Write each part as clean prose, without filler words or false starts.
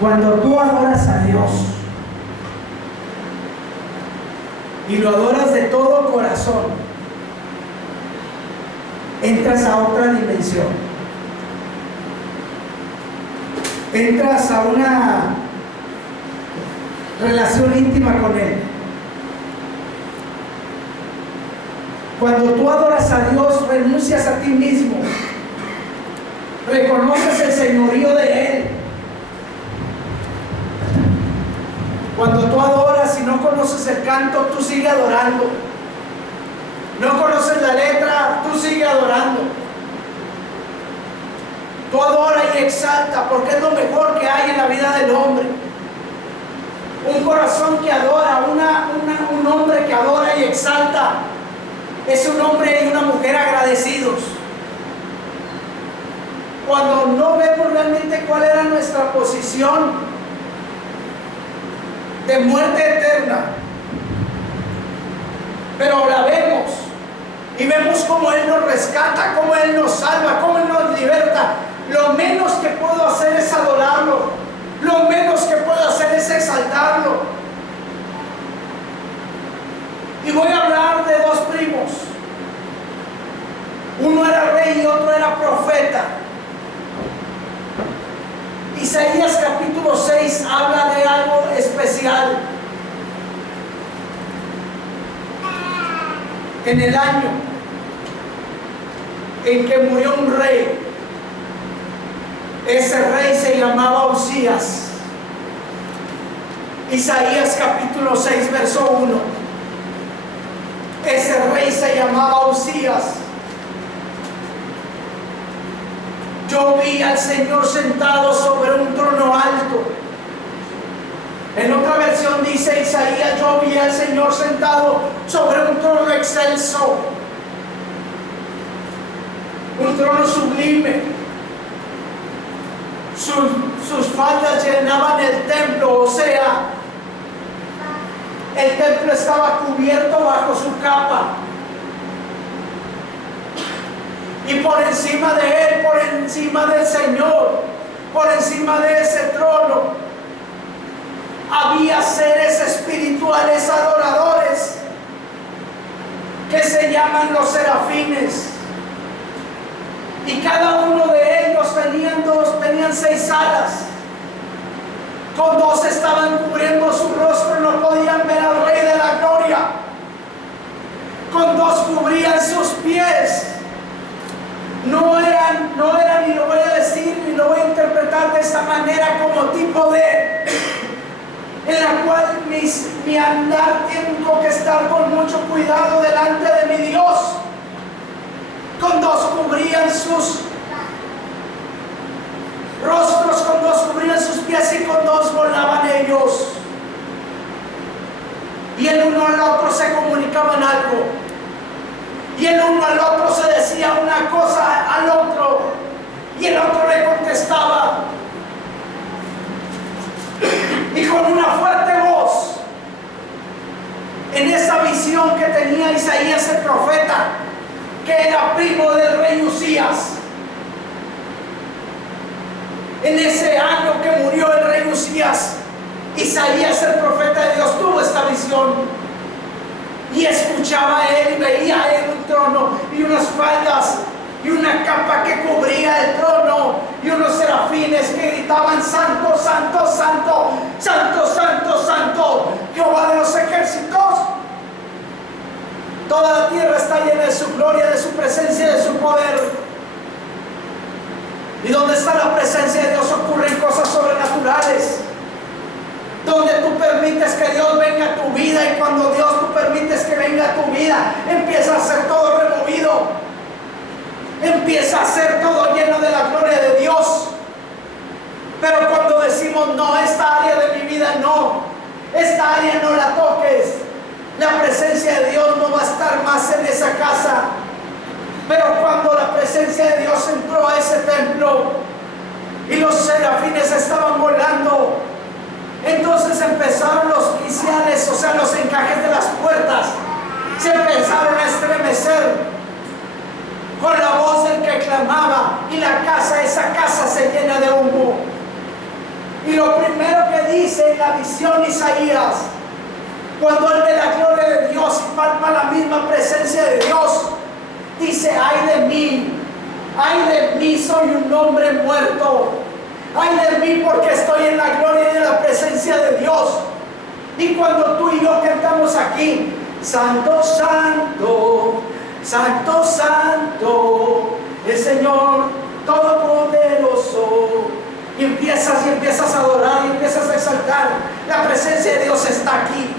Cuando tú adoras a Dios y lo adoras de todo corazón, entras a otra dimensión. Entras a una relación íntima con Él. Cuando tú adoras a Dios, renuncias a ti mismo, reconoces el señorío de Él. Cuando tú adoras y no conoces el canto, tú sigues adorando. No conoces la letra, tú sigues adorando. Tú adoras y exalta, porque es lo mejor que hay en la vida del hombre. Un corazón que adora, un hombre que adora y exalta, es un hombre y una mujer agradecidos. Cuando no vemos realmente cuál era nuestra posición de muerte eterna, pero la vemos y vemos cómo Él nos rescata, cómo Él nos salva, cómo Él nos liberta, lo menos que puedo hacer es adorarlo, lo menos que puedo hacer es exaltarlo. Y voy a hablar de dos primos. Uno era rey y otro era profeta. Isaías capítulo 6 habla de algo especial. En el año en que murió un rey, ese rey se llamaba Usías. Isaías capítulo 6 verso 1. Ese rey se llamaba Usías. Yo vi al Señor sentado sobre un trono alto. En otra versión dice Isaías: yo vi al Señor sentado sobre un trono excelso, un trono sublime. Sus faldas llenaban el templo, o sea, el templo estaba cubierto bajo su capa. Y por encima de Él, por encima del Señor, por encima de ese trono, había seres espirituales adoradores que se llaman los serafines. Y cada uno de ellos tenían 6 alas. Con 2 estaban cubriendo su rostro y no podían ver al Rey de la Gloria. Con 2 cubrían sus pies. No eran, y lo voy a decir y lo voy a interpretar de esta manera, como tipo de, en la cual mi andar tengo que estar con mucho cuidado delante de mi Dios. Con 2 cubrían sus rostros, con 2 cubrían sus pies y con 2 volaban ellos. Y el uno al otro se comunicaban algo. Y el uno al otro se decía una cosa al otro, y el otro le contestaba. Y con una fuerte voz, en esa visión que tenía Isaías el profeta, que era primo del rey Usías, en ese año que murió el rey Usías, Isaías el profeta de Dios tuvo esta visión. Y escuchaba a él y veía a él un trono y unas faldas y una capa que cubría el trono y unos serafines que gritaban: santo, santo, santo, santo, santo, santo, Jehová de los ejércitos. Toda la tierra está llena de su gloria, de su presencia, de su poder. Y donde está la presencia de Dios ocurren cosas sobrenaturales. Donde tú permites que Dios venga a tu vida, y cuando Dios tú permites que venga a tu vida, empieza a ser todo removido, empieza a ser todo lleno de la gloria de Dios. Pero cuando decimos: no, esta área de mi vida no, esta área no la toques, la presencia de Dios no va a estar más en esa casa. Pero cuando la presencia de Dios entró a ese templo y los serafines estaban volando, entonces empezaron los quiciales, o sea, los encajes de las puertas, se empezaron a estremecer con la voz del que clamaba, y esa casa se llena de humo. Y lo primero que dice en la visión Isaías, cuando él ve la gloria de Dios y palpa la misma presencia de Dios, dice: ay de mí, soy un hombre muerto. Ay de mí, porque estoy en la gloria y en la presencia de Dios. Y cuando tú y yo cantamos aquí: Santo, Santo, Santo, Santo, el Señor Todopoderoso, y empiezas a adorar y empiezas a exaltar, la presencia de Dios está aquí.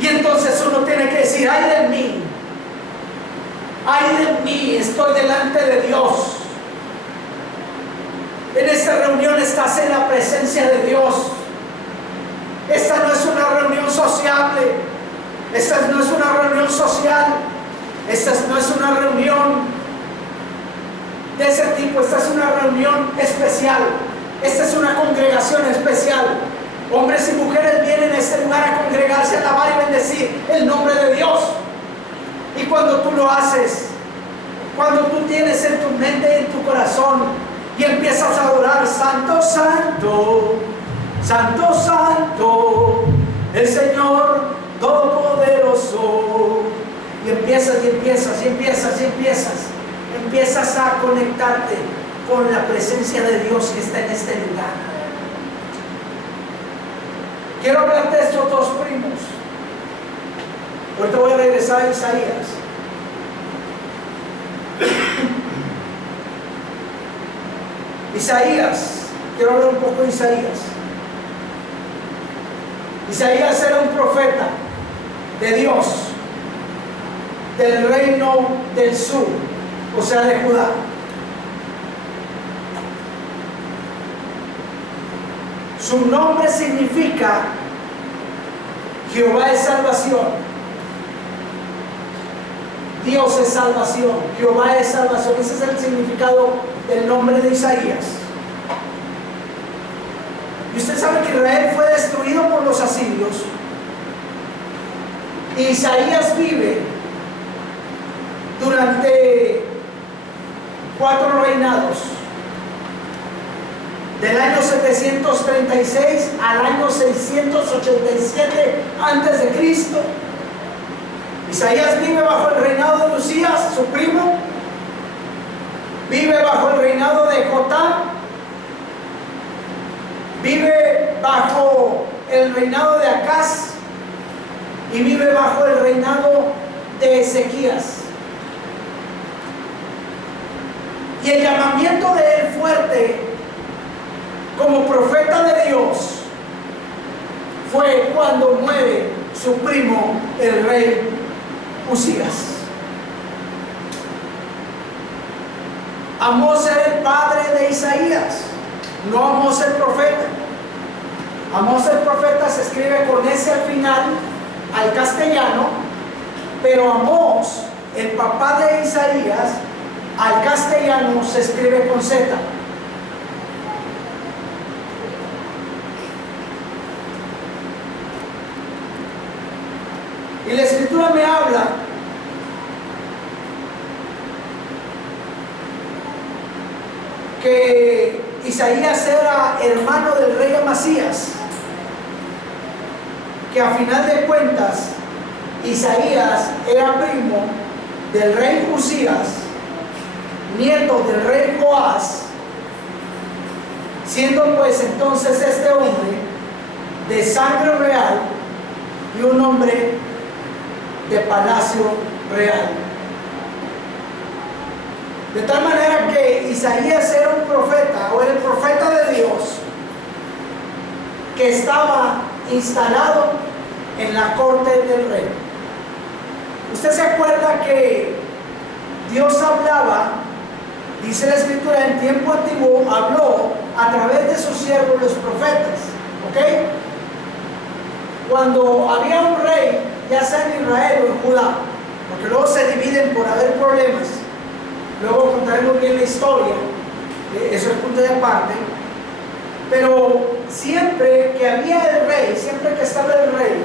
Y entonces uno tiene que decir: ay de mí, estoy delante de Dios. En esta reunión estás en la presencia de Dios. Esta no es una reunión sociable, esta no es una reunión social, esta no es una reunión de ese tipo, esta es una reunión especial, esta es una congregación especial. Hombres y mujeres vienen a este lugar a congregarse, a alabar y bendecir el nombre de Dios. Y cuando tú lo haces, cuando tú tienes en tu mente y en tu corazón y empiezas a adorar: Santo, Santo, Santo, Santo, el Señor Todopoderoso, y empiezas a conectarte con la presencia de Dios que está en este lugar. Quiero hablarte de estos dos primos. Ahorita voy a regresar a Isaías. Isaías, quiero hablar un poco de Isaías. Isaías era un profeta de Dios, del reino del sur, o sea, de Judá. Su nombre significa Jehová es salvación. Dios es salvación, Jehová es salvación. Ese es el significado del nombre de Isaías. Y usted sabe que Israel fue destruido por los asirios. Y Isaías vive durante 4 reinados, del año 736 al año 687 antes de Cristo. Isaías vive bajo el reinado de Usías, su primo. Vive bajo el reinado de Jotam. Vive bajo el reinado de Acaz. Y vive bajo el reinado de Ezequías. Y el llamamiento de él fuerte como profeta de Dios fue cuando muere su primo, el rey Usías. Amós era el padre de Isaías, no Amós el profeta. Amós el profeta se escribe con S al final, al castellano, pero Amós, el papá de Isaías, al castellano se escribe con Z. Y la escritura me habla que Isaías era hermano del rey Amasías, que a final de cuentas Isaías era primo del rey Usías, nieto del rey Joás, siendo pues entonces este hombre de sangre real y un hombre de palacio real. De tal manera que Isaías era un profeta, o era el profeta de Dios, que estaba instalado en la corte del rey. Usted se acuerda que Dios hablaba, dice la escritura, en tiempo antiguo habló a través de sus siervos los profetas, ¿ok? Cuando había un rey, ya sea en Israel o en Judá, porque luego se dividen por haber problemas. Luego contaremos bien la historia, eso es punto de aparte. Pero siempre que había el rey, siempre que estaba el rey,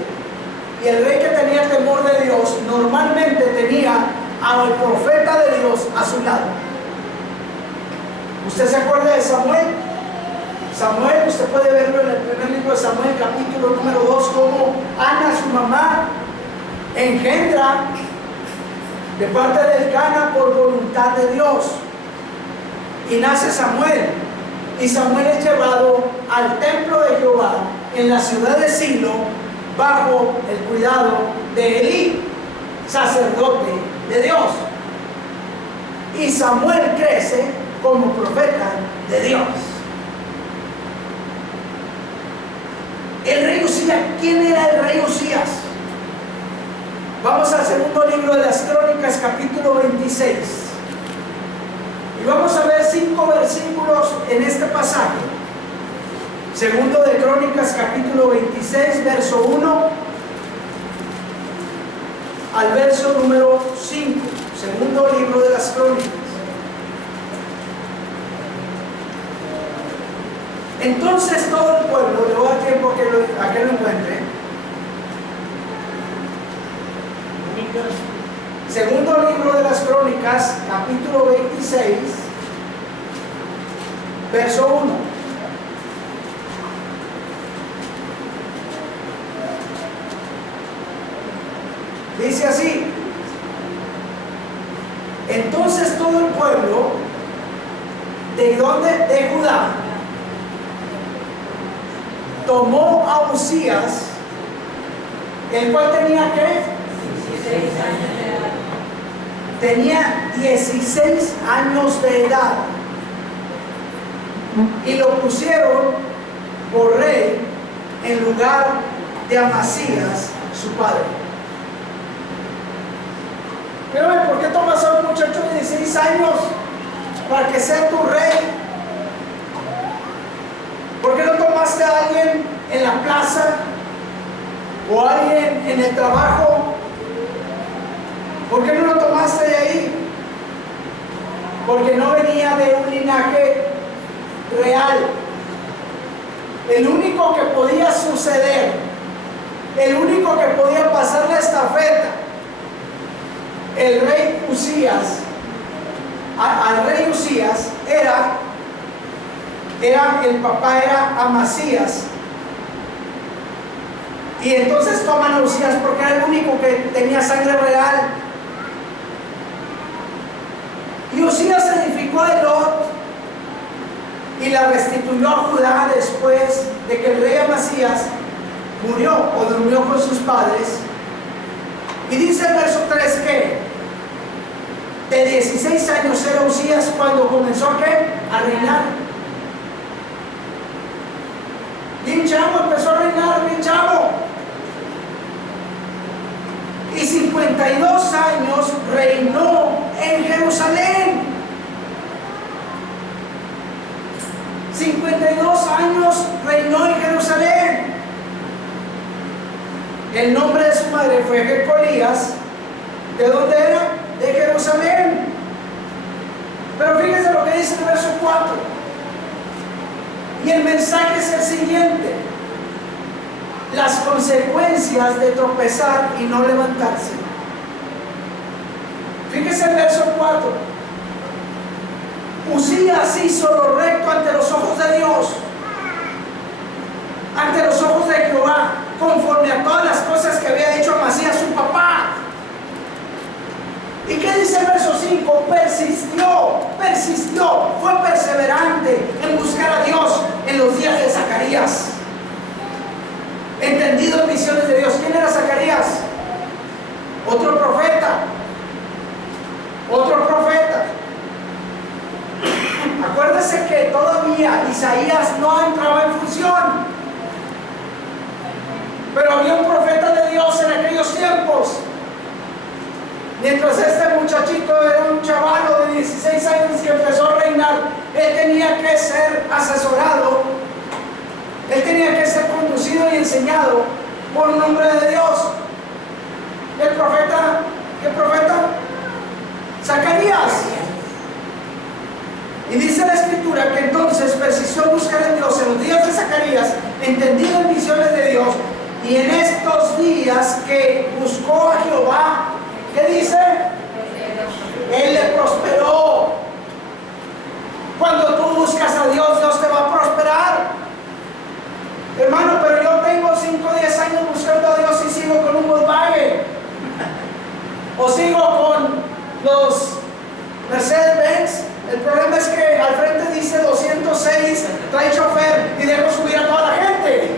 y el rey que tenía temor de Dios, normalmente tenía al profeta de Dios a su lado. ¿Usted se acuerda de Samuel? Samuel, usted puede verlo en el primer libro de Samuel, capítulo número 2, como Ana, su mamá, engendra de parte del Cana por voluntad de Dios. Y nace Samuel. Y Samuel es llevado al templo de Jehová en la ciudad de Silo bajo el cuidado de Elí, sacerdote de Dios. Y Samuel crece como profeta de Dios. El rey Usías, ¿quién era el rey Usías? Vamos al segundo libro de las Crónicas, capítulo 26. Y vamos a ver 5 versículos en este pasaje. Segundo de Crónicas, capítulo 26, verso 1 al verso número 5. Segundo libro de las Crónicas. Entonces todo el pueblo, le voy a dar tiempo a que lo encuentre. Segundo libro de las Crónicas, capítulo 26, verso 1. Dice así: entonces todo el pueblo, ¿de dónde? De Judá, tomó a Usías, el cual tenía ¿qué? 16 años de edad. Tenía 16 años de edad, y lo pusieron por rey en lugar de Amasías, su padre. Pero ¿por qué tomas a un muchacho de 16 años para que sea tu rey? ¿Por qué no tomaste a alguien en la plaza o a alguien en el trabajo? ¿Por qué no lo tomaste de ahí? Porque no venía de un linaje real. El único que podía suceder, el único que podía pasar la estafeta, el rey Usías, al rey Usías era el papá era Amasías. Y entonces toman a Usías porque era el único que tenía sangre real. Y Usías edificó a Elot y la restituyó a Judá después de que el rey Amasías murió o durmió con sus padres. Y dice el verso 3 que de 16 años era Usías cuando comenzó ¿a qué? A reinar. Bien chavo, empezó a reinar, bien chavo. Y 52 años reinó en Jerusalén. 52 años reinó en Jerusalén. El nombre de su madre fue Jecolías. ¿De dónde era? De Jerusalén. Pero fíjense lo que dice el verso 4. Y el mensaje es el siguiente: las consecuencias de tropezar y no levantarse. Fíjese el verso 4. Usías hizo lo recto ante los ojos de Dios, ante los ojos de Jehová, conforme a todas las cosas que había hecho Amasías su papá. ¿Y qué dice el verso 5? Persistió, fue perseverante en buscar a Dios en los días de Zacarías. Entendido en visiones de Dios. ¿Quién era Zacarías? Otro profeta. Acuérdese que todavía Isaías no entraba en función, pero había un profeta de Dios en aquellos tiempos. Mientras este muchachito era un chavalo de 16 años que empezó a reinar, él tenía que ser asesorado, él tenía que ser conducido y enseñado por un hombre de Dios. ¿Qué profeta? Zacarías. Y dice la escritura que entonces persistió en buscar a Dios en los días de Zacarías, entendido en visiones de Dios, y en estos días que buscó a Jehová, ¿qué dice? Él le prosperó. Cuando tú Mercedes-Benz, el problema es que al frente dice 206, trae chofer y dejo subir a toda la gente.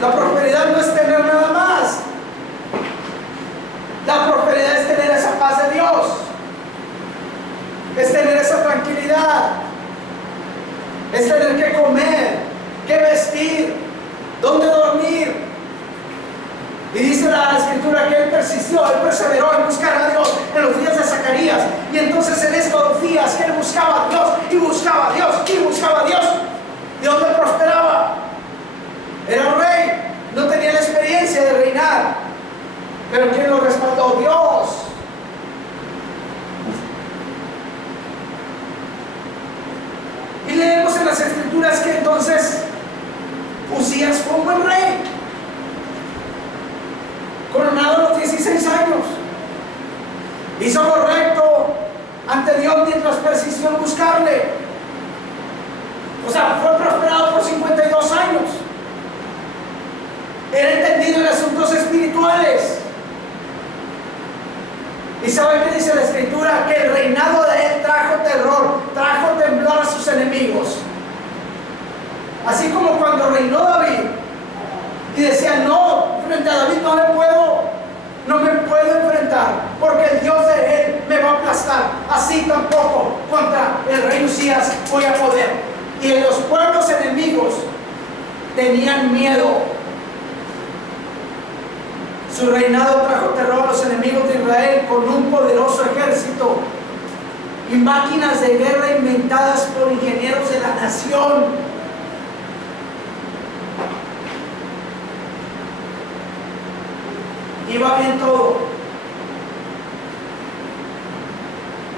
La prosperidad no es tener nada más. La prosperidad es tener esa paz de Dios, es tener esa tranquilidad, es tener que comer, que vestir, dónde dormir. Y dice la Escritura que él persistió, él perseveró en buscar a Dios en los días de Zacarías. Y entonces en estos días que él buscaba a Dios y buscaba a Dios y buscaba a Dios, Dios le prosperaba. Era rey, no tenía la experiencia de reinar, pero ¿quién lo respaldó? Dios. Y leemos en las Escrituras que entonces Uzías fue un buen rey, coronado a los 16 años. Hizo lo recto ante Dios mientras persistió en buscarle. O sea, fue prosperado por 52 años. Era entendido en asuntos espirituales. ¿Y sabe qué dice la Escritura? Que el reinado de él trajo terror, trajo temblor a sus enemigos. Así como cuando reinó David y decía, no, frente a David no me puedo enfrentar, porque el Dios de él me va a aplastar. Así tampoco contra el rey Uzías voy a poder. Y en los pueblos enemigos tenían miedo. Su reinado trajo terror a los enemigos de Israel con un poderoso ejército y máquinas de guerra inventadas por ingenieros de la nación. Iba bien todo.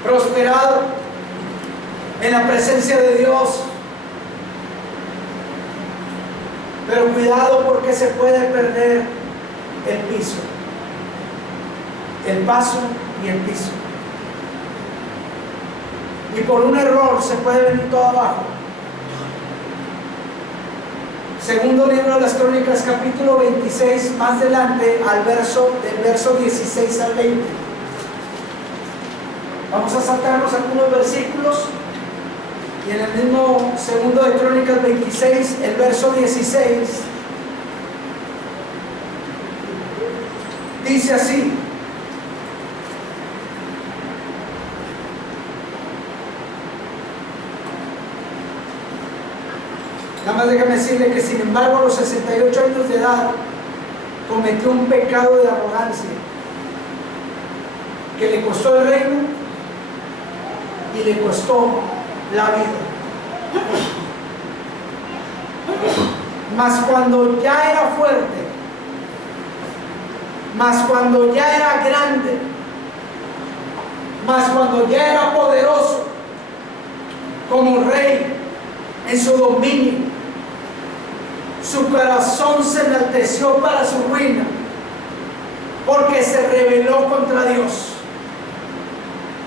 Prosperado en la presencia de Dios. Pero cuidado, porque se puede perder el piso, el paso y el piso. Y por un error se puede venir todo abajo. Segundo libro de las Crónicas, capítulo 26, más adelante, del verso 16 al 20. Vamos a saltarnos algunos versículos. Y en el mismo segundo de Crónicas 26, el verso 16, dice así: nada más déjame decirle que sin embargo a los 68 años de edad cometió un pecado de arrogancia que le costó el reino y le costó la vida. Mas cuando ya era fuerte, mas cuando ya era grande, mas cuando ya era poderoso como rey en su dominio, su corazón se enalteció para su ruina, porque se rebeló contra Dios.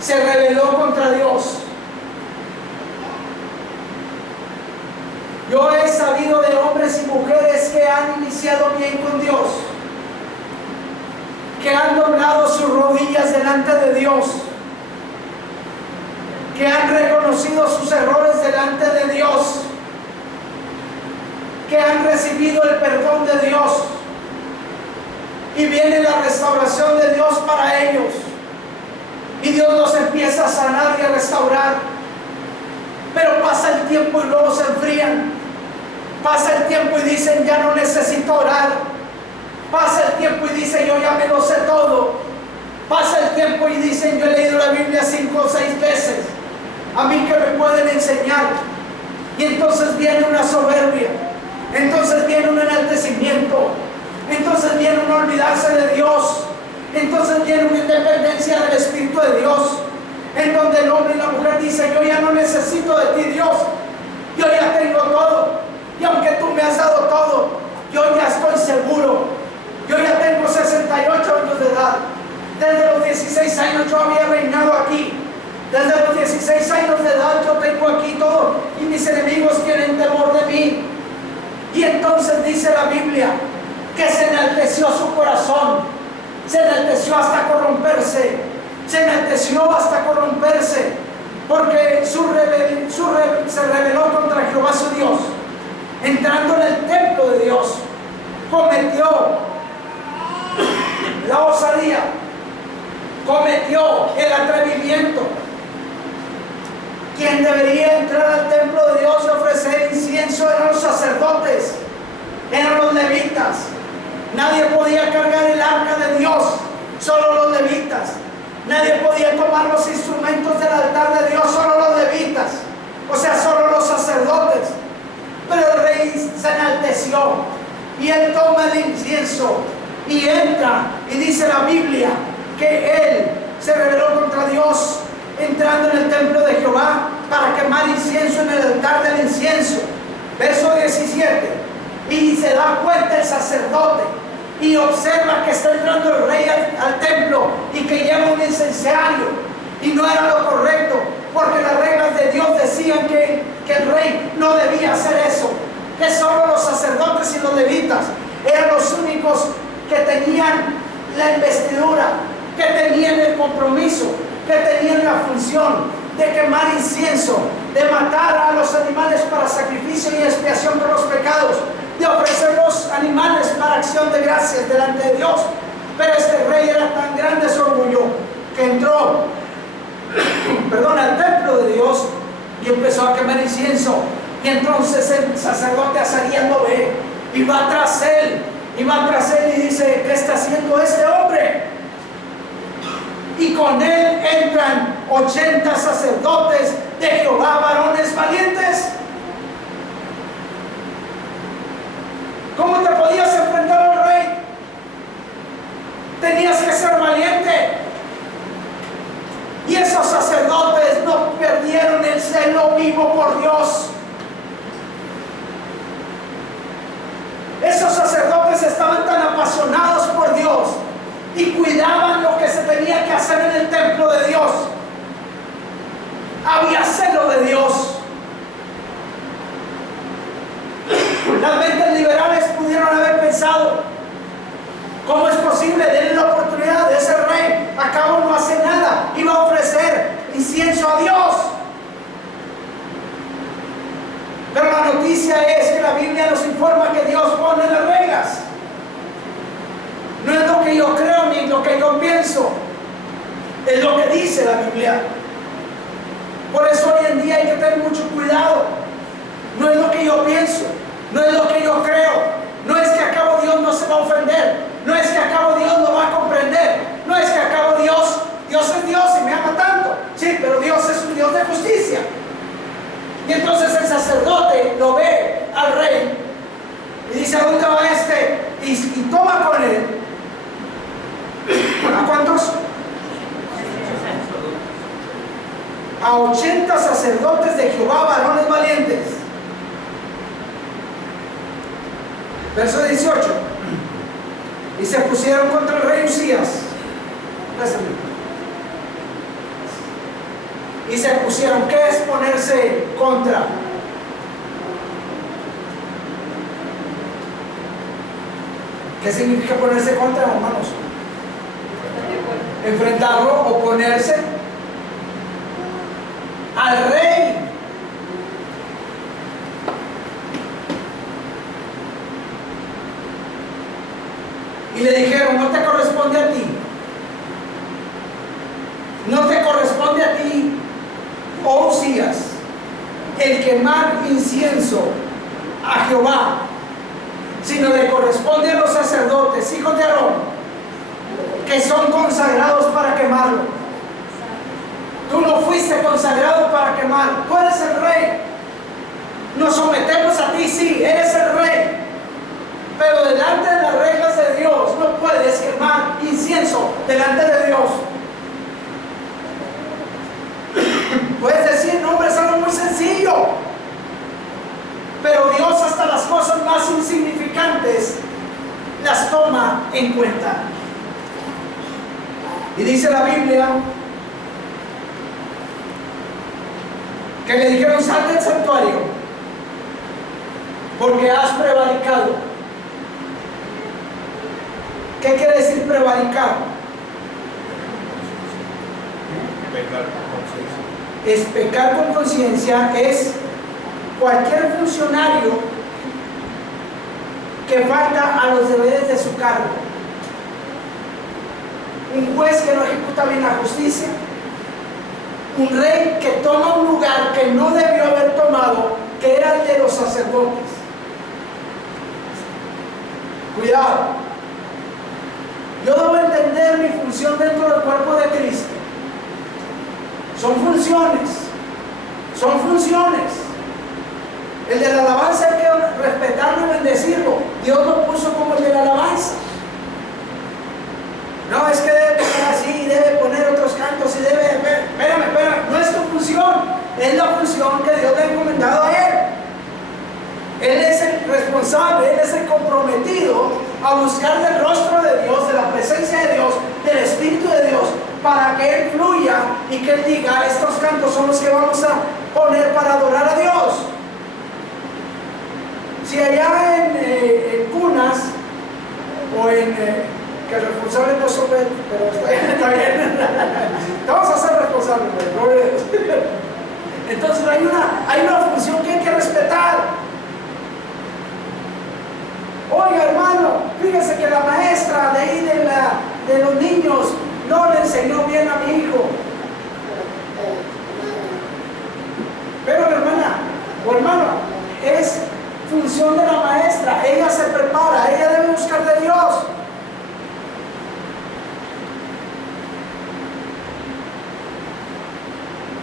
Se rebeló contra Dios. Yo he sabido de hombres y mujeres que han iniciado bien con Dios, que han doblado sus rodillas delante de Dios, que han reconocido sus errores delante de Dios, que han recibido el perdón de Dios, y viene la restauración de Dios para ellos, y Dios los empieza a sanar y a restaurar. Pero pasa el tiempo y luego se enfrían. Pasa el tiempo y dicen, ya no necesito orar. Pasa el tiempo y dicen, yo ya me lo sé todo. Pasa el tiempo y dicen, yo he leído la Biblia 5 o 6 veces. A mí que me pueden enseñar. Y entonces viene una soberbia. Entonces viene un enaltecimiento. Entonces viene un olvidarse de Dios. Entonces viene una independencia del Espíritu de Dios, en donde el hombre y la mujer dicen, yo ya no necesito de ti, Dios. Yo ya tengo todo. Y aunque tú me has dado todo, yo ya estoy seguro. Yo ya tengo 68 años de edad. Desde los 16 años yo había reinado aquí. Desde los 16 años de edad yo tengo aquí todo. Y mis enemigos tienen temor de mí. Y entonces dice la Biblia que se enalteció su corazón. se enalteció hasta corromperse, porque se rebeló contra Jehová su Dios, entrando en el templo de Dios, cometió la osadía, cometió el atrevimiento. Quien debería entrar al templo de Dios y ofrecer incienso eran los sacerdotes, eran los levitas. Nadie podía cargar el arca de Dios, solo los levitas. Nadie podía tomar los instrumentos del altar de Dios, solo los levitas, o sea, solo los sacerdotes. Pero el rey se enalteció y él toma el incienso y entra, y dice la Biblia que él se rebeló contra Dios, entrando en el templo de Jehová para quemar incienso en el altar del incienso. Verso 17. Y se da cuenta el sacerdote y observa que está entrando el rey al templo y que lleva un incensario, y no era lo correcto, porque las reglas de Dios decían que el rey no debía hacer eso, que solo los sacerdotes y los levitas eran los únicos que tenían la investidura, que tenían el compromiso, que tenían la función de quemar incienso, de matar a los animales para sacrificio y expiación por los pecados, de ofrecer los animales para acción de gracias delante de Dios. Pero este rey era tan grande su orgullo que entró al templo de Dios y empezó a quemar incienso. Y entonces el sacerdote Azarías lo ve y va tras él y dice: ¿qué está haciendo este hombre? Y con él entran 80 sacerdotes de Jehová, varones valientes. ¿Cómo te podías enfrentar al rey? Tenías que ser valiente. Y esos sacerdotes no perdieron el celo vivo por Dios. Esos sacerdotes estaban tan apasionados por Dios y cuidaban lo que se tenía que hacer en el templo de Dios. Había celo de Dios. Las mentes liberales pudieron haber pensado: ¿cómo es posible? Denle la oportunidad de ese rey, acabo no hace nada, iba a ofrecer incienso a Dios. Pero la noticia es que la Biblia nos informa que Dios pone las reglas. No es lo que yo creo ni lo que yo pienso, es lo que dice la Biblia. Por eso hoy en día hay que tener mucho cuidado. No es lo que yo pienso, no es lo que yo creo, no es que acabo Dios no se va a ofender, no es que acabo Dios no va a comprender, no es que acabo Dios es Dios y me ama tanto. Sí, pero Dios es un Dios de justicia. Y entonces el sacerdote lo ve al rey y dice: ¿a dónde va este? Y toma con él. ¿A cuántos? A 80 sacerdotes de Jehová, varones valientes. Verso 18. Y se pusieron contra el rey Usías. Y se pusieron. ¿Qué es ponerse contra? ¿Qué significa ponerse contra, hermanos? Enfrentarlo, oponerse al rey. Y le dijeron: no te corresponde a ti, no te corresponde a ti, oh Usías, el quemar incienso a Jehová, sino le corresponde a los sacerdotes, hijos de Aarón, que son consagrados para quemarlo. Tú no fuiste consagrado para quemar, tú eres el rey. Nos sometemos a ti, sí, eres el rey, pero delante de las reglas de Dios no puedes quemar incienso delante de Dios. Puedes decir: no, hombre, es algo muy sencillo, pero Dios hasta las cosas más insignificantes las toma en cuenta. Y dice la Biblia que le dijeron: sal del santuario, porque has prevaricado. ¿Qué quiere decir prevaricar? Pecar con conciencia. Es pecar con conciencia, es cualquier funcionario que falta a los deberes de su cargo. Un juez que no ejecuta bien la justicia, un rey que toma un lugar que no debió haber tomado, que era el de los sacerdotes. Cuidado. Yo debo entender mi función dentro del cuerpo de Cristo. Son funciones. Son funciones. El de la alabanza hay que respetarlo y bendecirlo. Dios lo puso como el de la alabanza. No, es que debe poner así, debe poner otros cantos y debe... Espérame, no es tu función. Es la función que Dios le ha encomendado a él. Él es el responsable, él es el comprometido a buscar el rostro de Dios, de la presencia de Dios, del Espíritu de Dios, para que él fluya y que él diga, estos cantos son los que vamos a poner para adorar a Dios. Si allá en Cunas o en... que el responsable no es Sopel, pero está bien. Vamos a ser responsables, ¿no? Entonces hay una función que hay que respetar. Oiga, hermano, fíjese que la maestra de ahí de los niños no le enseñó bien a mi hijo. Pero hermana o hermano, es función de la maestra. Ella se prepara, ella debe buscar de Dios.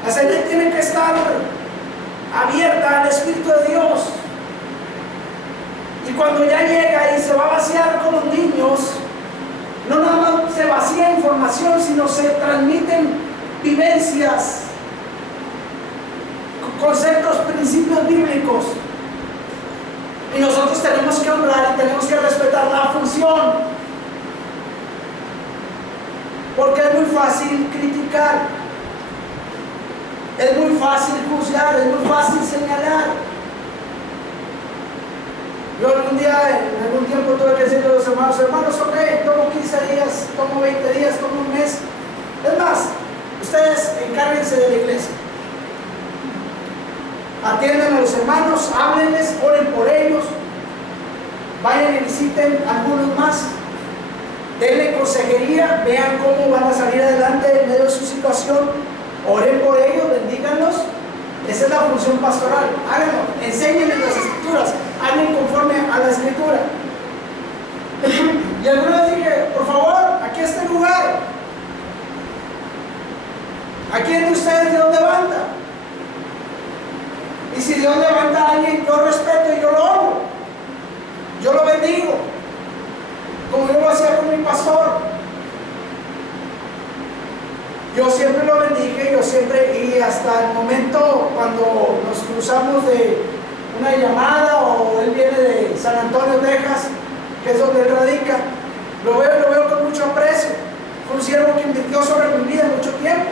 La señal tiene que estar abierta al Espíritu de Dios. Y cuando ya llega y se va a vaciar con los niños, no nada más se vacía información, sino se transmiten vivencias, conceptos, principios bíblicos. Y nosotros tenemos que honrar y tenemos que respetar la función. Porque es muy fácil criticar, es muy fácil juzgar, es muy fácil señalar. Yo algún día, en algún tiempo tuve que decirle a los hermanos, ok, tomo 15 días, tomo 20 días, tomo un mes. Es más, ustedes encárguense de la iglesia. Atiendan a los hermanos, háblenles, oren por ellos, vayan y visiten a algunos más, denle consejería, vean cómo van a salir adelante en medio de su situación, oren por ellos, bendíganlos. Esa es la función pastoral. Háganlo, enséñenles las escrituras, hablen conforme a la escritura. Y alguna vez dije, por favor, aquí está el lugar. ¿A quién de ustedes Dios levanta? Y si Dios levanta a alguien, yo respeto y yo lo honro. Yo lo bendigo, como yo lo hacía con mi pastor. Yo siempre lo bendije, y hasta el momento cuando nos cruzamos de una llamada o él viene de San Antonio, Texas, que es donde él radica, lo veo con mucho aprecio. Fue un siervo que invirtió sobre mi vida mucho tiempo,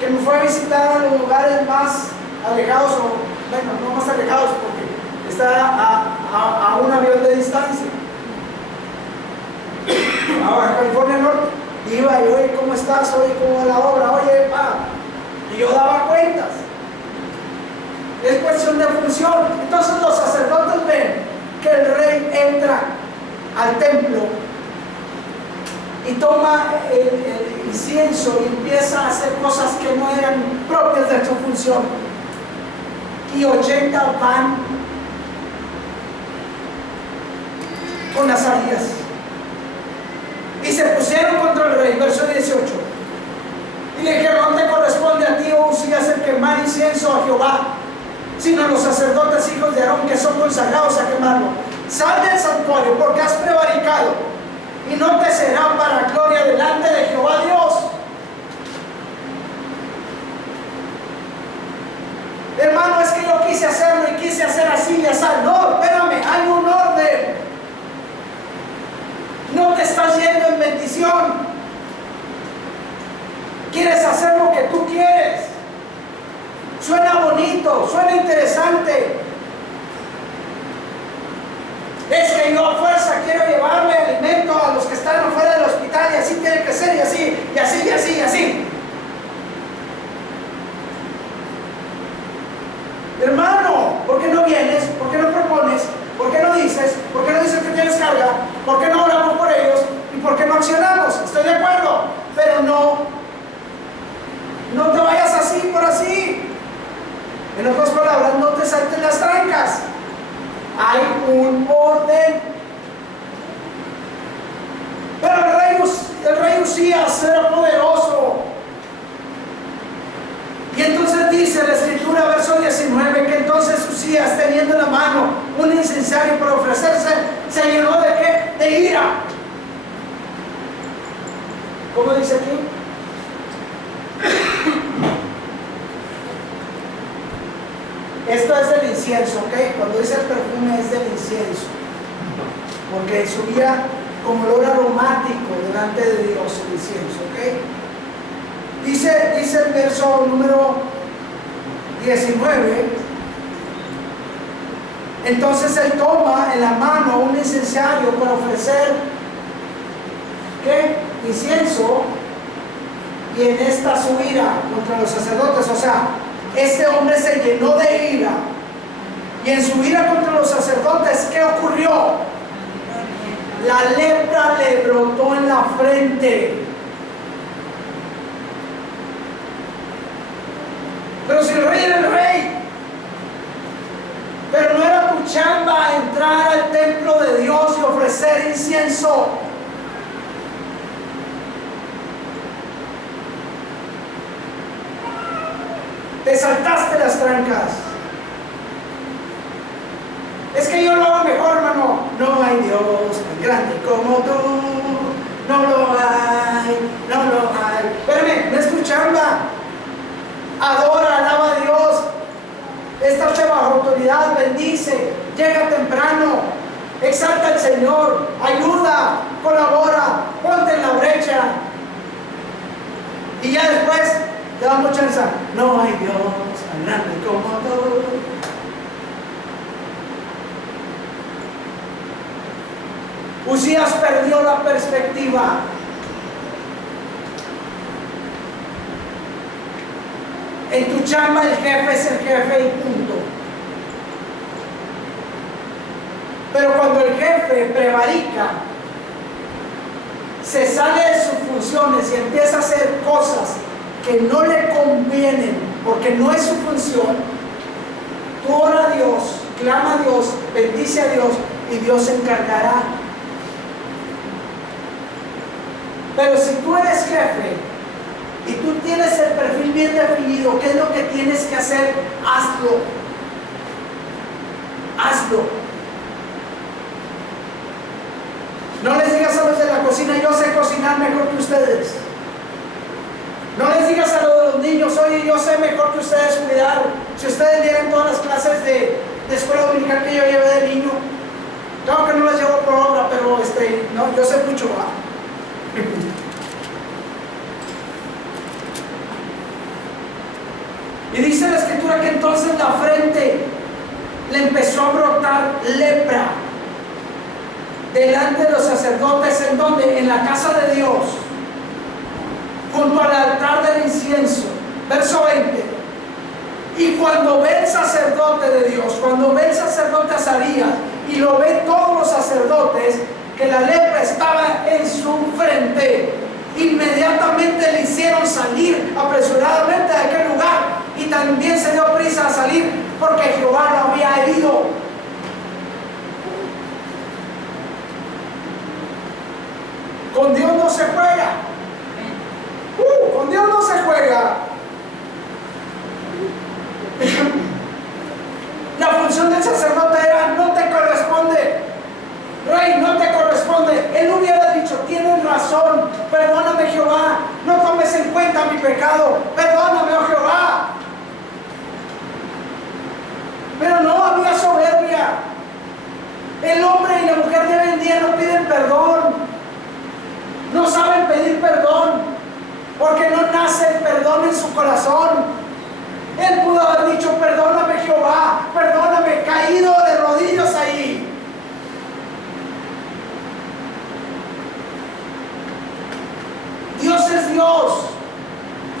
que me fue a visitar a los lugares más alejados, o bueno, no más alejados porque está a un avión de distancia, a Baja California Norte. Iba y, oye, ¿cómo estás? Oye, ¿cómo va la obra? Oye, y yo daba cuentas. Es cuestión de función. Entonces los sacerdotes ven que el rey entra al templo y toma el incienso y empieza a hacer cosas que no eran propias de su función. Y 80 van con las arias y se pusieron contra el rey. Verso 18. Y le dijeron, no te corresponde a ti, oh Usías, el quemar incienso a Jehová, sino a los sacerdotes hijos de Aarón, que son consagrados a quemarlo. Sal del santuario, porque has prevaricado, y no te será para gloria delante de Jehová Dios. Hermano, es que yo quise hacerlo y quise hacer así y así. No, espérame, hay un orden. No te estás yendo en bendición. Quieres hacer lo que tú quieres. Suena bonito, suena interesante. Es que yo a fuerza quiero llevarle alimento a los que están afuera del hospital y así tiene que ser y así, y así, y así, y así. Hermano, ¿por qué no vienes? ¿Por qué no propones? ¿Por qué no dices? ¿Por qué no dices que tienes carga? ¿Por qué no oramos por ellos? ¿Y por qué no accionamos? Estoy de acuerdo, pero no te vayas así por así. En otras palabras, no te saltes las trancas. Hay un orden. Pero el rey Usías era poderoso. Y entonces dice la escritura, verso 19, que entonces Usías, teniendo en la mano un incensario para ofrecerse, se llenó ¿de qué? De ira. ¿Cómo dice aquí? Esto es del incienso, ¿ok? Cuando dice el perfume es del incienso, porque subía como olor aromático delante de Dios el incienso, ¿ok? Dice el verso número 19, entonces él toma en la mano un incensario para ofrecer, ¿qué? Incienso, y en esta su ira contra los sacerdotes, o sea, este hombre se llenó de ira, y en su ira contra los sacerdotes, ¿qué ocurrió? La lepra le brotó en la frente. Pero si el rey era el rey, pero no era tu chamba entrar al templo de Dios y ofrecer incienso. Te saltaste las trancas. Es que yo lo hago mejor, hermano. No hay Dios tan grande como tú. No lo hay, no lo hay. Espérame, no es tu chamba. Adora, alaba a Dios. Estás bajo autoridad, bendice, llega temprano, exalta al Señor, ayuda, colabora, ponte en la brecha. Y ya después te damos chance. No hay Dios tan grande como tú. Usías perdió la perspectiva. En tu chamba el jefe es el jefe y punto. Pero cuando el jefe prevarica, se sale de sus funciones y empieza a hacer cosas que no le convienen porque no es su función, tú ora a Dios, clama a Dios, bendice a Dios y Dios se encargará. Pero si tú eres jefe y tú tienes el perfil bien definido, ¿qué es lo que tienes que hacer? Hazlo. Hazlo. No les digas a los de la cocina, yo sé cocinar mejor que ustedes. No les digas a los de los niños, oye, yo sé mejor que ustedes cuidar. Si ustedes vieran todas las clases de escuela dominical que yo llevé de niño, claro que no las llevo por obra, pero no, yo sé mucho. Y dice la escritura que entonces la frente le empezó a brotar lepra delante de los sacerdotes. ¿En dónde? En la casa de Dios, junto al altar del incienso. Verso 20. Y cuando ve el sacerdote de Dios, cuando ve el sacerdote Azarías, y lo ven todos los sacerdotes, que la lepra estaba en su frente, inmediatamente le hicieron salir apresuradamente de aquel lugar, y también se dio prisa a salir porque Jehová lo había herido. Con Dios no se juega. Con Dios no se juega. La función del sacerdote era: no te corresponde, rey, no te corresponde. Él hubiera dicho: tienes razón, perdóname Jehová, no tomes en cuenta mi pecado, perdóname, oh Jehová. Pero no había soberbia. El hombre y la mujer de hoy en día no piden perdón, no saben pedir perdón, porque no nace el perdón en su corazón. Él pudo haber dicho: perdóname Jehová, perdóname, caído de rodillas ahí. Dios.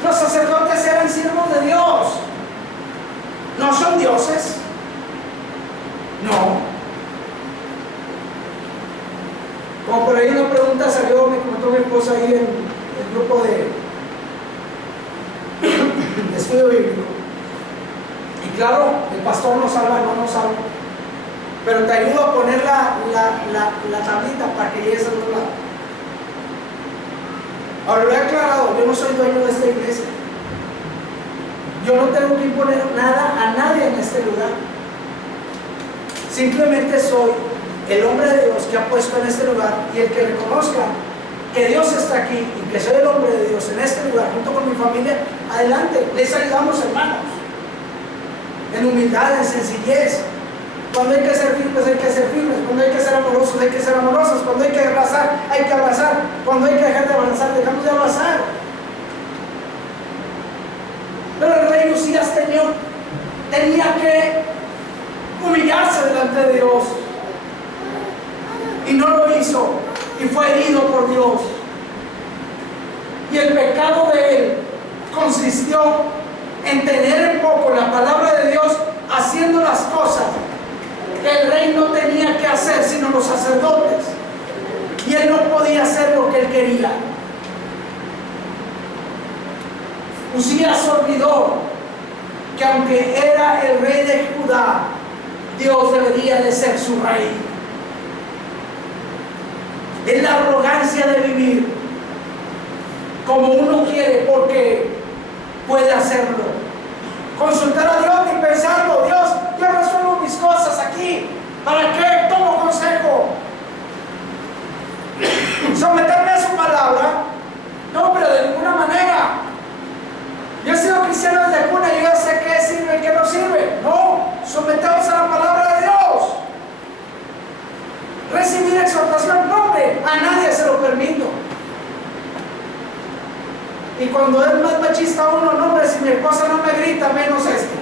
Los sacerdotes eran siervos de Dios. No son dioses. No. Como por ahí una pregunta salió, me comentó mi esposa ahí en el grupo de estudio bíblico. Y claro, el pastor nos salva, no nos salva. Pero te ayudo a poner la tablita para que llegues al otro lado. Ahora lo he aclarado, yo no soy dueño de esta iglesia. Yo no tengo que imponer nada a nadie en este lugar. Simplemente soy el hombre de Dios que ha puesto en este lugar, y el que reconozca que Dios está aquí y que soy el hombre de Dios en este lugar junto con mi familia, adelante, les ayudamos, hermanos, en humildad, en sencillez. Cuando hay que ser firmes, hay que ser firmes. Cuando hay que ser amorosos, hay que ser amorosos. Cuando hay que abrazar, hay que abrazar. Cuando hay que dejar de abrazar, dejamos de abrazar. Pero el rey Usías tenía que humillarse delante de Dios, y no lo hizo, y fue herido por Dios. Y el pecado de él consistió en tener en poco la palabra de Dios, haciendo las cosas que el rey no tenía que hacer, sino los sacerdotes, y él no podía hacer lo que él quería. Usías olvidó que aunque era el rey de Judá, Dios debería de ser su rey. Es la arrogancia de vivir como uno quiere porque puede hacerlo. Consultar a Dios y pensarlo: Dios, yo resuelvo mis cosas aquí. ¿Para qué tomo consejo? Someterme a su palabra. No, pero de ninguna manera. Yo he sido cristiano desde cuna y yo sé qué sirve y qué no sirve. No, sometemos a la palabra de Dios. Recibir exhortación, no, hombre, a nadie se lo permito. Y cuando es más machista uno, no, hombre, si mi esposa no me grita, menos esto.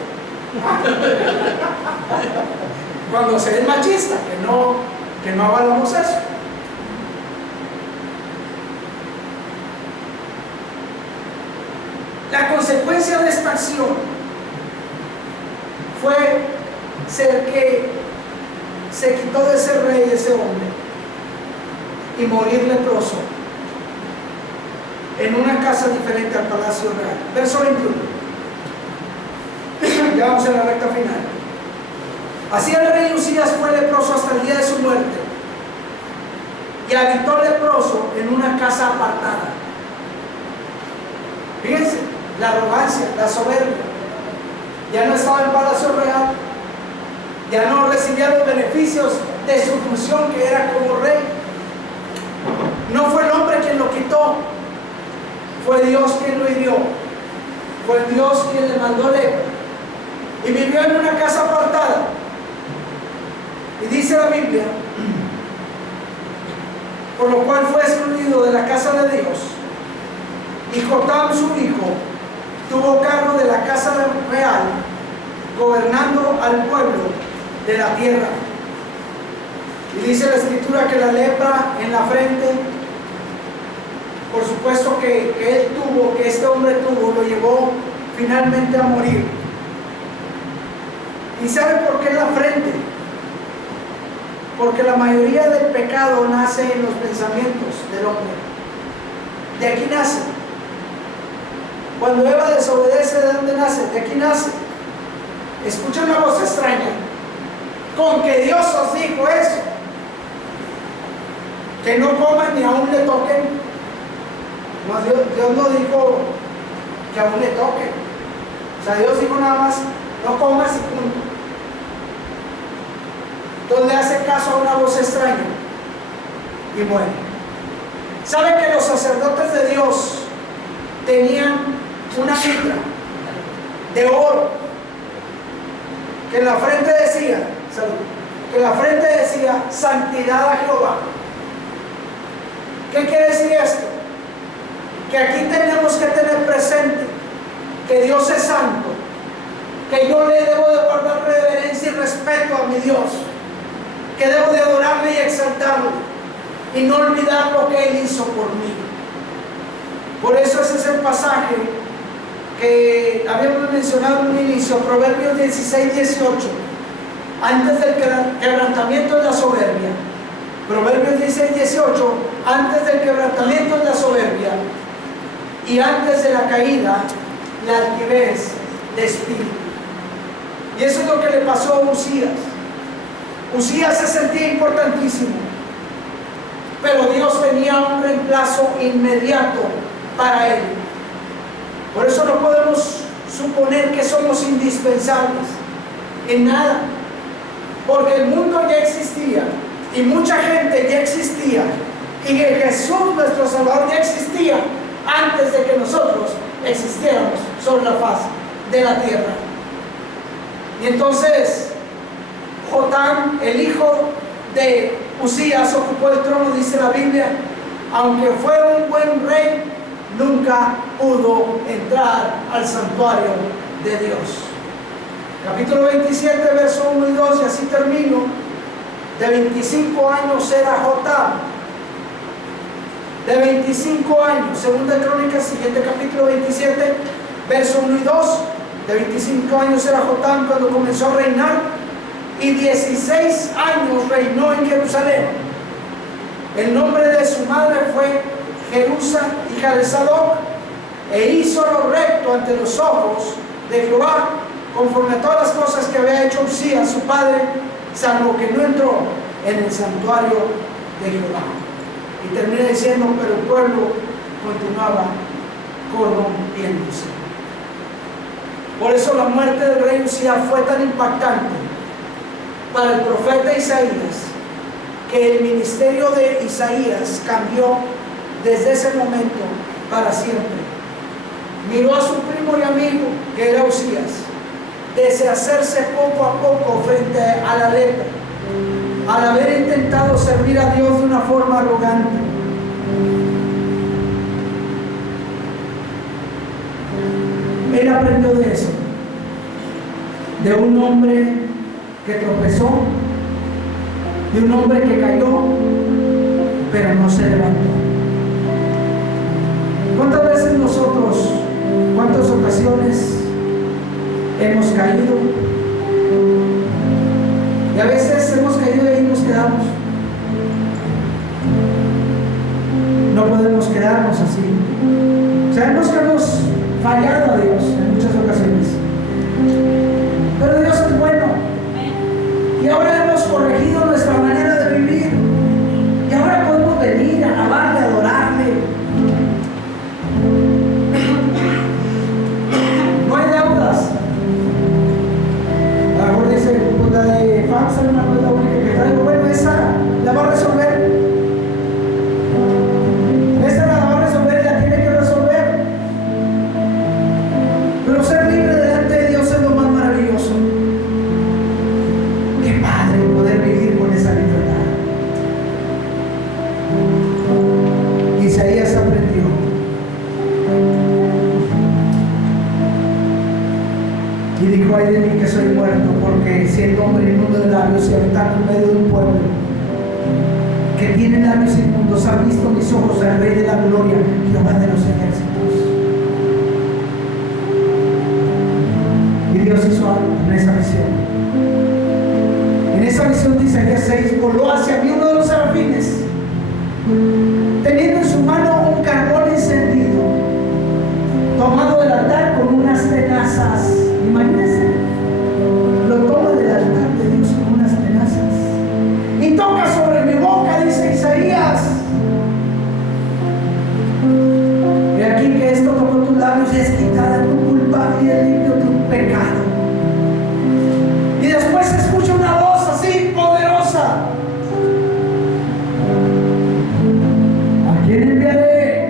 Cuando se es machista, que no avalamos eso. La consecuencia de esta acción fue ser que se quitó de ese rey, de ese hombre, y morir leproso en una casa diferente al palacio real. Verso 21. Ya vamos a la recta final. Así el rey Usías fue leproso hasta el día de su muerte, y habitó leproso en una casa apartada. Fíjense, la arrogancia, la soberbia. Ya no estaba en palacio real, ya no recibía los beneficios de su función, que era como rey. No fue el hombre quien lo quitó, fue Dios quien lo hirió, fue Dios quien le mandó lepra, y vivió en una casa apartada. Y dice la Biblia: por lo cual fue excluido de la casa de Dios, y Jotam su hijo tuvo cargo de la casa real, gobernando al pueblo de la tierra. Y dice la escritura que la lepra en la frente, por supuesto que él tuvo, que este hombre tuvo, lo llevó finalmente a morir. ¿Y sabe por qué en la frente? Porque la mayoría del pecado nace en los pensamientos del hombre. De aquí nace. Cuando Eva desobedece, ¿de dónde nace? De aquí nace. Escucha una voz extraña: con que Dios os dijo eso, que no coman ni aún le toquen. No, Dios no dijo que aún le toquen. O sea, Dios dijo nada más: no comas y punto. Entonces le hace caso a una voz extraña y muere. ¿Sabe que los sacerdotes de Dios tenían una mitra de oro que en la frente decía, santidad a Jehová? ¿Qué quiere decir esto? Que aquí tenemos que tener presente que Dios es santo, que yo le debo de guardar reverencia y respeto a mi Dios, que debo de adorarle y exaltarle, y no olvidar lo que Él hizo por mí. Por eso ese es el pasaje que habíamos mencionado en un inicio, Proverbios 16, 18, antes del quebrantamiento de la soberbia. Proverbios 16, 18, antes del quebrantamiento de la soberbia y antes de la caída, la altivez de espíritu. Y eso es lo que le pasó a Uzías. Uzías se sentía importantísimo, pero Dios tenía un reemplazo inmediato para él. Por eso no podemos suponer que somos indispensables en nada, porque el mundo ya existía y mucha gente ya existía, y que Jesús nuestro Salvador ya existía antes de que nosotros existiéramos sobre la faz de la tierra. Y entonces Jotam, el hijo de Uzías, ocupó el trono, dice la Biblia. Aunque fue un buen rey, nunca pudo entrar al santuario de Dios. Capítulo 27, verso 1 y 2, y así termino. De 25 años era Jotam. De 25 años, segunda Crónicas, siguiente capítulo 27, verso 1 y 2. De 25 años era Jotam cuando comenzó a reinar, y 16 años reinó en Jerusalén. El nombre de su madre fue Jerusa, hija de Sadoc, e hizo lo recto ante los ojos de Jehová, conforme a todas las cosas que había hecho Uzías su padre, salvo que no entró en el santuario de Jehová. Y termina diciendo, pero el pueblo continuaba corrompiéndose. Por eso la muerte del rey Uzías fue tan impactante para el profeta Isaías, que el ministerio de Isaías cambió desde ese momento para siempre. Miró a su primo y amigo, que era Uzías, deshacerse poco a poco frente a la lepra, al haber intentado servir a Dios de una forma arrogante. Él aprendió de eso, de un hombre que tropezó, de un hombre que cayó, pero no se levantó. ¿Cuántas veces nosotros, cuántas ocasiones hemos caído? Y a veces hemos caído y ahí nos quedamos. No podemos quedarnos así. Sabemos que hemos fallado a Dios en muchas ocasiones, pero Dios es bueno, y ahora hemos corregido nuestra manera de vivir, y ahora podemos venir a alabarle, a adorarle. No hay deudas. A lo mejor dice, pues la de FAMSA, hermano, es la única que traigo. Bueno, esa la va a resolver. Esa la va a resolver y la tiene que resolver. Pero ser libre delante de Dios es lo más maravilloso. Qué padre poder vivir con esa libertad. Isaías aprendió. Y dijo, ay de mí que soy muerto, porque siendo hombre inmundo de labios y habitando en medio de un pueblo que tiene labios inmundos, han visto mis ojos al Rey de la Gloria, Jehová de los ejércitos. Y Dios hizo algo en esa visión. En esa visión de Isaías 6, voló hacia mí uno de los serafines, teniendo en su mano un carbón encendido, tomado del altar con unas tenazas. Imagínense, lo toma del altar de Dios con unas tenazas y toca sobre mi boca, dice Isaías. He aquí que esto tocó tus labios y es quitada tu culpa y es limpio tu pecado. Y después se escucha una voz así poderosa: ¿a quién enviaré?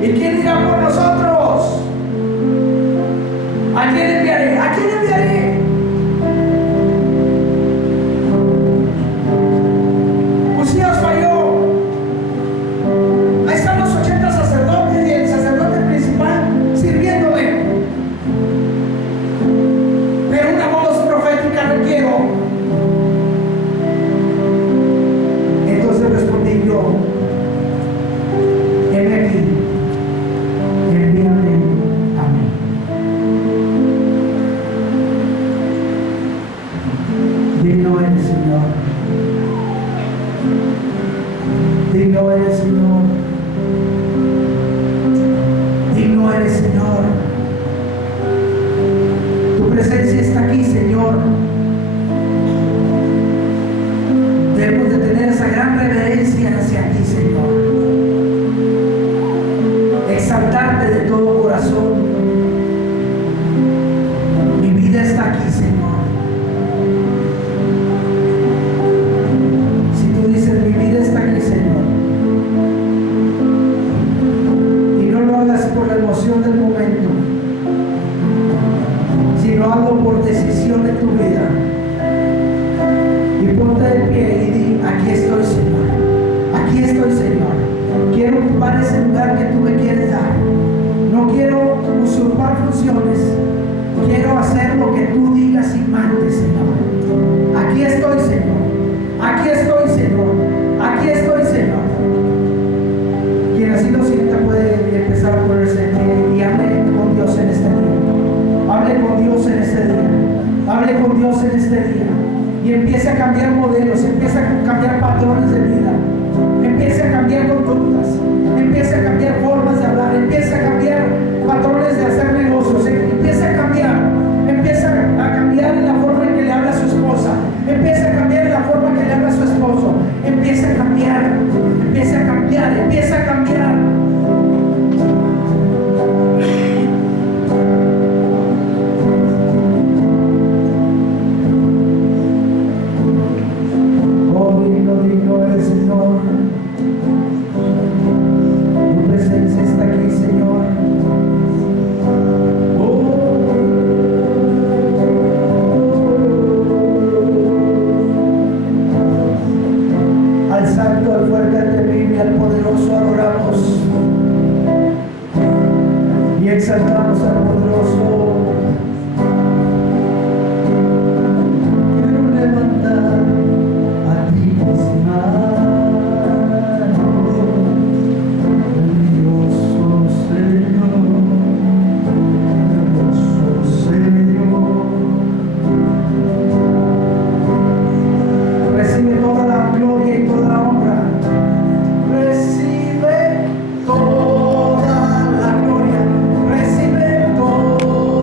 ¿Y quién irá por nosotros? ¿A quién enviaré? ¿A quién enviaré? Uzías falló. Ahí están los 80 sacerdotes y el sacerdote principal sirviéndome. Pero una voz profética requiero. Entonces respondí yo: heme aquí, funciones. Quiero hacer lo que tú digas y mandes, Señor. Aquí estoy, Señor. Aquí estoy, Señor. Aquí estoy, Señor. Quien así lo sienta puede empezar a ponerse en pie y hable con Dios en este día. Hable con Dios en este día. Hable con Dios en este día. Y empiece a cambiar modelos, empiece a cambiar patrones de vida, empiece a cambiar conductas.